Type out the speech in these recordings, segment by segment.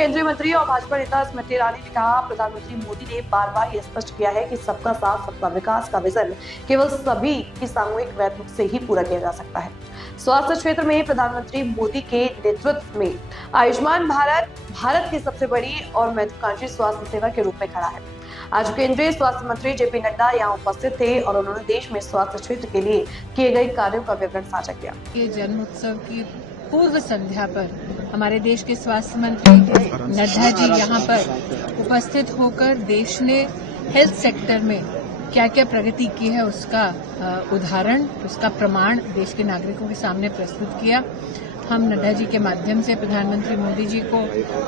केंद्रीय मंत्री और भाजपा नेता स्मृति ईरानी ने कहा, प्रधानमंत्री मोदी ने बार बार ये स्पष्ट किया है कि सबका साथ सबका विकास का विजन केवल सभी की सामूहिक प्रयत्न से ही पूरा किया जा सकता है। स्वास्थ्य क्षेत्र में प्रधानमंत्री मोदी के नेतृत्व में आयुष्मान भारत की सबसे बड़ी और महत्वाकांक्षी स्वास्थ्य सेवा के रूप में खड़ा है। आज केंद्रीय स्वास्थ्य मंत्री जेपी नड्डा यहाँ उपस्थित थे और उन्होंने देश में स्वास्थ्य क्षेत्र के लिए किए गए कार्यों का विवरण साझा किया। ये जन्म उत्सव की पूर्व संध्या पर हमारे देश के स्वास्थ्य मंत्री नड्डा जी यहाँ पर उपस्थित होकर देश ने हेल्थ सेक्टर में क्या क्या प्रगति की है उसका उदाहरण, उसका प्रमाण देश के नागरिकों के सामने प्रस्तुत किया। हम नड्डा जी के माध्यम से प्रधानमंत्री मोदी जी को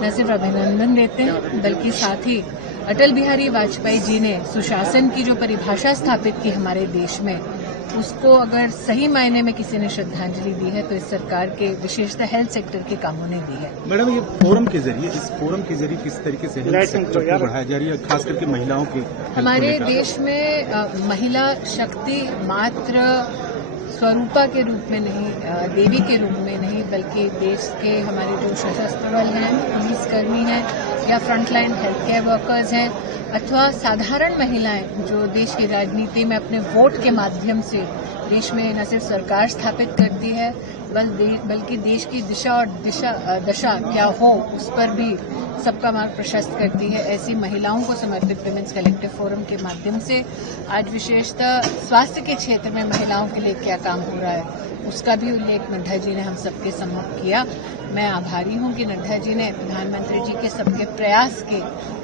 न सिर्फ अभिनंदन देते हैं बल्कि साथ ही अटल बिहारी वाजपेयी जी ने सुशासन की जो परिभाषा स्थापित की हमारे देश में, उसको अगर सही मायने में किसी ने श्रद्धांजलि दी है तो इस सरकार के विशेषतः हेल्थ सेक्टर के कामों ने दी है। मैडम, ये फोरम के जरिए किस तरीके से हेल्थ सेक्टर को बढ़ाया जा रही है, खास करके महिलाओं की? हमारे देश में महिला शक्ति मात्र स्वरूपा के रूप में नहीं, देवी के रूप में नहीं, बल्कि देश के हमारे जो सशस्त्र बल हैं, पुलिसकर्मी हैं या फ्रंटलाइन हेल्थ केयर वर्कर्स हैं अथवा साधारण महिलाएं जो देश की राजनीति में अपने वोट के माध्यम से देश में न सिर्फ सरकार स्थापित करती है बल्कि देश की दिशा और दशा क्या हो उस पर भी सबका मार्ग प्रशस्त करती है। ऐसी महिलाओं को समर्पित विमेंस कलेक्टिव फोरम के माध्यम से आज विशेषतः स्वास्थ्य के क्षेत्र में महिलाओं के लिए क्या काम हो रहा है उसका भी उल्लेख नड्डा जी ने हम सबके सम्मुख किया। मैं आभारी हूं कि नड्डा जी ने प्रधानमंत्री जी के सबके प्रयास के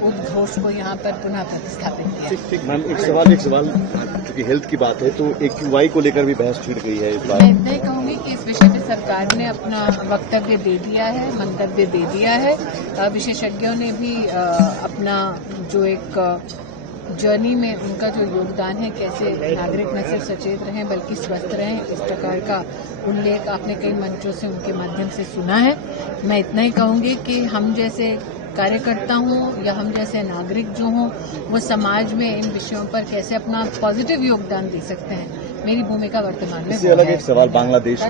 उद्घोष को यहाँ पर पुनः प्रतिस्थापित किया। मैम, एक सवाल क्योंकि हेल्थ की बात है तो AQI को लेकर भी बहस छिड़ गई है इस बार। मैं इतना ही कहूंगी कि इस विषय पर सरकार ने अपना वक्तव्य दे दिया है, मंतव्य दे दिया है। विशेषज्ञों ने भी अपना जो एक जर्नी में उनका जो योगदान है, कैसे नागरिक न सिर्फ सचेत रहें बल्कि स्वस्थ रहें, इस प्रकार का उल्लेख आपने कई मंचों से उनके माध्यम से सुना है। मैं इतना ही कहूंगी कि हम जैसे कार्यकर्ता हूं या हम जैसे नागरिक जो हों वो समाज में इन विषयों पर कैसे अपना पॉजिटिव योगदान दे सकते हैं, मेरी भूमिका वर्तमान में। इससे अलग एक सवाल बांग्लादेश